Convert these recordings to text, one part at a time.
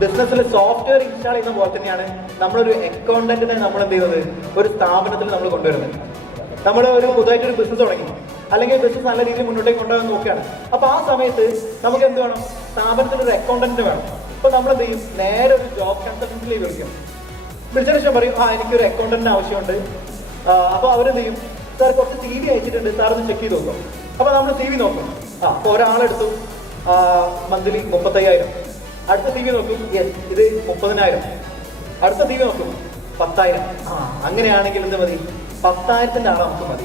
ബിസിനസ്സിൽ software install ചെയ്യുന്ന പോലെ തന്നെയാണ് നമ്മളൊരു അക്കൗണ്ടന്റിനെ നമ്മൾ എന്ത് ചെയ്യുന്നത്? ഒരു സ്ഥാപനത്തിൽ നമ്മൾ കൊണ്ടുവരുന്നത്. നമ്മൾ ഒരു പുതുതായിട്ട് ഒരു ബിസിനസ് തുടങ്ങി. അല്ലെങ്കിൽ ബിസിനസ് നല്ല രീതിയിൽ മുന്നോട്ടേക്ക് കൊണ്ടുപോകാൻ നോക്കുകയാണ്. അപ്പൊ ആ സമയത്ത് നമുക്ക് എന്ത് വേണം? സ്ഥാപനത്തിൽ ഒരു അക്കൗണ്ടന്റ് വേണം. അപ്പൊ നമ്മൾ എന്ത് ചെയ്യും? നേരെ ഒരു ജോബ് കൺസൾട്ടൻസിലേക്ക് വിളിക്കും. വിളിച്ചതിന് ശേഷം പറയും ആ എനിക്കൊരു അക്കൗണ്ടന്റിന് ആവശ്യമുണ്ട്. അപ്പോൾ അവരെന്ത് ചെയ്യും? സാർ കുറച്ച് സി വി അയച്ചിട്ടുണ്ട്. സാർ ഒന്ന് ചെക്ക് ചെയ്ത് നോക്കും. അപ്പോൾ നമ്മൾ സി വി നോക്കും. ആ അപ്പോൾ ഒരാളെടുത്തു. മന്ത്ലി മുപ്പത്തയ്യായിരം. അടുത്ത ടി വി നോക്കും ഇത് മുപ്പതിനായിരം. അടുത്ത ടി വി നോക്കും. പത്തായിരം. ആ. അങ്ങനെയാണെങ്കിൽ എന്ത് മതി? പത്തായിരത്തിന്റെ ആളെ നമുക്ക് മതി.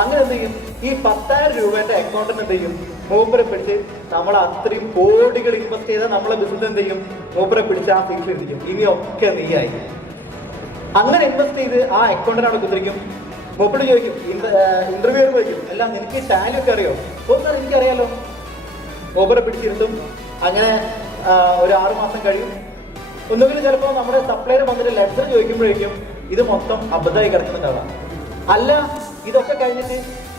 അങ്ങനെ എന്ത് ചെയ്യും? ഈ പത്തായിരം രൂപയുടെ അക്കൗണ്ടിന് എന്ത് ചെയ്യും? മൂപ്പരെ പിടിച്ച് നമ്മൾ അത്രയും കോടികൾ ഇൻവെസ്റ്റ് ചെയ്താൽ നമ്മളെ ബിസിനസ് എന്ത് ചെയ്യും? മൂപ്പരെ പിടിച്ച് ആ സീറ്റിൽ ഇരിക്കും. ഇനിയൊക്കെ നീയായി അങ്ങനെ ഇൻവെസ്റ്റ് ചെയ്ത് ആ അക്കൗണ്ടിനാണ് കുത്തിരിക്കും. മൂപ്പര് ചോദിക്കും ഇന്റർവ്യൂ ചോദിക്കും. എല്ലാം നിനക്ക് ടാലി ഒക്കെ അറിയോ? ഓ സാർ എനിക്കറിയാലോ. മൂപ്പരെ പിടിച്ചിരുത്തും അങ്ങനെ ഒരു ആറ് മാസം കഴിയും. ഒന്നുകിൽ ചിലപ്പോൾ നമ്മുടെ സപ്ലയർ വന്നിട്ട് ലെറ്റർ ചോദിക്കുമ്പോഴേക്കും ഇത് മൊത്തം അബദ്ധമായി കിടക്കുന്നുണ്ടാവാം അല്ല ഇതൊക്കെ കഴിഞ്ഞിട്ട്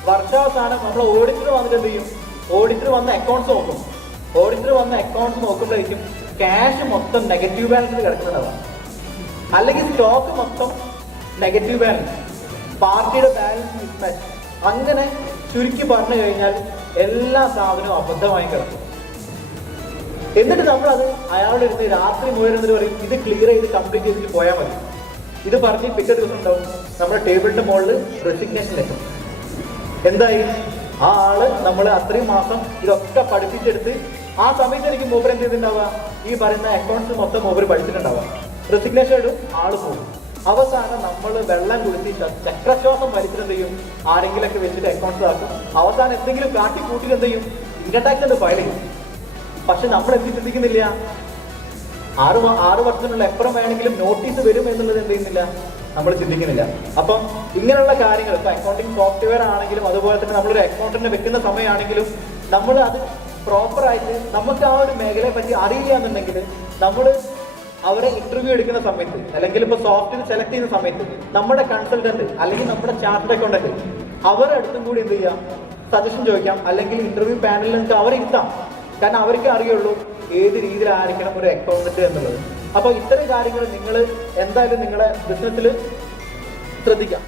വർഷാവസാനം നമ്മൾ ഓഡിറ്റർ വന്നിട്ട് എന്ത് ചെയ്യും? ഓഡിറ്റർ വന്ന അക്കൗണ്ട്സ് നോക്കും. ഓഡിറ്റർ വന്ന അക്കൗണ്ട്സ് നോക്കുമ്പോഴേക്കും ക്യാഷ് മൊത്തം നെഗറ്റീവ് ബാലൻസിൽ കിടക്കുന്നുണ്ടാവാം അല്ലെങ്കിൽ സ്റ്റോക്ക് മൊത്തം നെഗറ്റീവ് ബാലൻസ് പാർട്ടിയുടെ ബാലൻസ് മിസ്മാച്ച് അങ്ങനെ ചുരുക്കി പറഞ്ഞു കഴിഞ്ഞാൽ എല്ലാ സാധനവും അബദ്ധമായി കിടക്കും. എന്നിട്ട് നമ്മൾ അത് അയാളോട് ഇരുന്ന് രാത്രി മുഴുവൻ പറയും ഇത് ക്ലിയർ ചെയ്ത് കംപ്ലീറ്റ് ചെയ്തിട്ട് പോയാൽ മതി. ഇത് പറഞ്ഞ് പിറ്റേ ദിവസം ഉണ്ടാവും. നമ്മുടെ ടേബിളിന്റെ മുകളിൽ റെസിഗ്നേഷൻ ലെറ്റർ എന്തായി? ആ ആൾ നമ്മൾ അത്രയും മാസം ഇതൊക്കെ പഠിപ്പിച്ചെടുത്ത് ആ സമയത്ത് എനിക്ക് മൂപ്പർ എന്ത് ചെയ്തിട്ടുണ്ടാവുക? ഈ പറയുന്ന അക്കൗണ്ട്സ് മൊത്തം മൂപ്പർ പഠിച്ചിട്ടുണ്ടാവുക. റെസിഗ്നേഷൻ ഇടും ആൾ പോകും. അവസാനം നമ്മൾ വെള്ളം കുടിച്ച് ചക്രശ്വാസം വലിച്ചിട്ട് ചെയ്യും? ആരെങ്കിലൊക്കെ വെച്ചിട്ട് അക്കൗണ്ട്സ് ആക്കും. അവസാനം എന്തെങ്കിലും കാട്ടി കൂട്ടിയിട്ട് എന്ത് ചെയ്യും? ഇൻകം ടാക്സ് ഫയൽ ചെയ്യും? പക്ഷെ നമ്മൾ എന്ത് ചിന്തിക്കുന്നില്ല? ആറ് ആറ് വർഷത്തിനുള്ള എപ്പുറം വേണമെങ്കിലും നോട്ടീസ് വരും എന്നുള്ളത് എന്ത് ചെയ്യുന്നില്ല? നമ്മൾ ചിന്തിക്കുന്നില്ല. അപ്പം ഇങ്ങനെയുള്ള കാര്യങ്ങൾ ഇപ്പൊ അക്കൗണ്ടിങ് സോഫ്റ്റ്വെയർ ആണെങ്കിലും അതുപോലെ തന്നെ നമ്മളൊരു അക്കൗണ്ടിനെ വെക്കുന്ന സമയമാണെങ്കിലും നമ്മൾ അത് പ്രോപ്പറായിട്ട് നമുക്ക് ആ ഒരു മേഖലയെ പറ്റി അറിയില്ല എന്നുണ്ടെങ്കിൽ നമ്മൾ അവരെ ഇന്റർവ്യൂ എടുക്കുന്ന സമയത്ത് അല്ലെങ്കിൽ ഇപ്പൊ സോഫ്റ്റ്വെയർ സെലക്ട് ചെയ്യുന്ന സമയത്ത് നമ്മുടെ കൺസൾട്ടന്റ് അല്ലെങ്കിൽ നമ്മുടെ ചാർട്ടഡ് അക്കൗണ്ടന്റ് അവരുടെ അടുത്തും കൂടി എന്ത് ചെയ്യാം? സജഷൻ ചോദിക്കാം. അല്ലെങ്കിൽ ഇന്റർവ്യൂ പാനലിൽ നിങ്ങൾക്ക് അവരെ ഇരുത്താം കാരണം അവർക്ക് അറിയുള്ളൂ ഏത് രീതിയിലായിരിക്കണം ഒരു അക്കൗണ്ടന്റ് എന്നുള്ളത്. അപ്പോൾ ഇത്തരം കാര്യങ്ങൾ നിങ്ങൾ എന്തായാലും നിങ്ങളുടെ ബിസിനസ്സിൽ ശ്രദ്ധിക്കാം.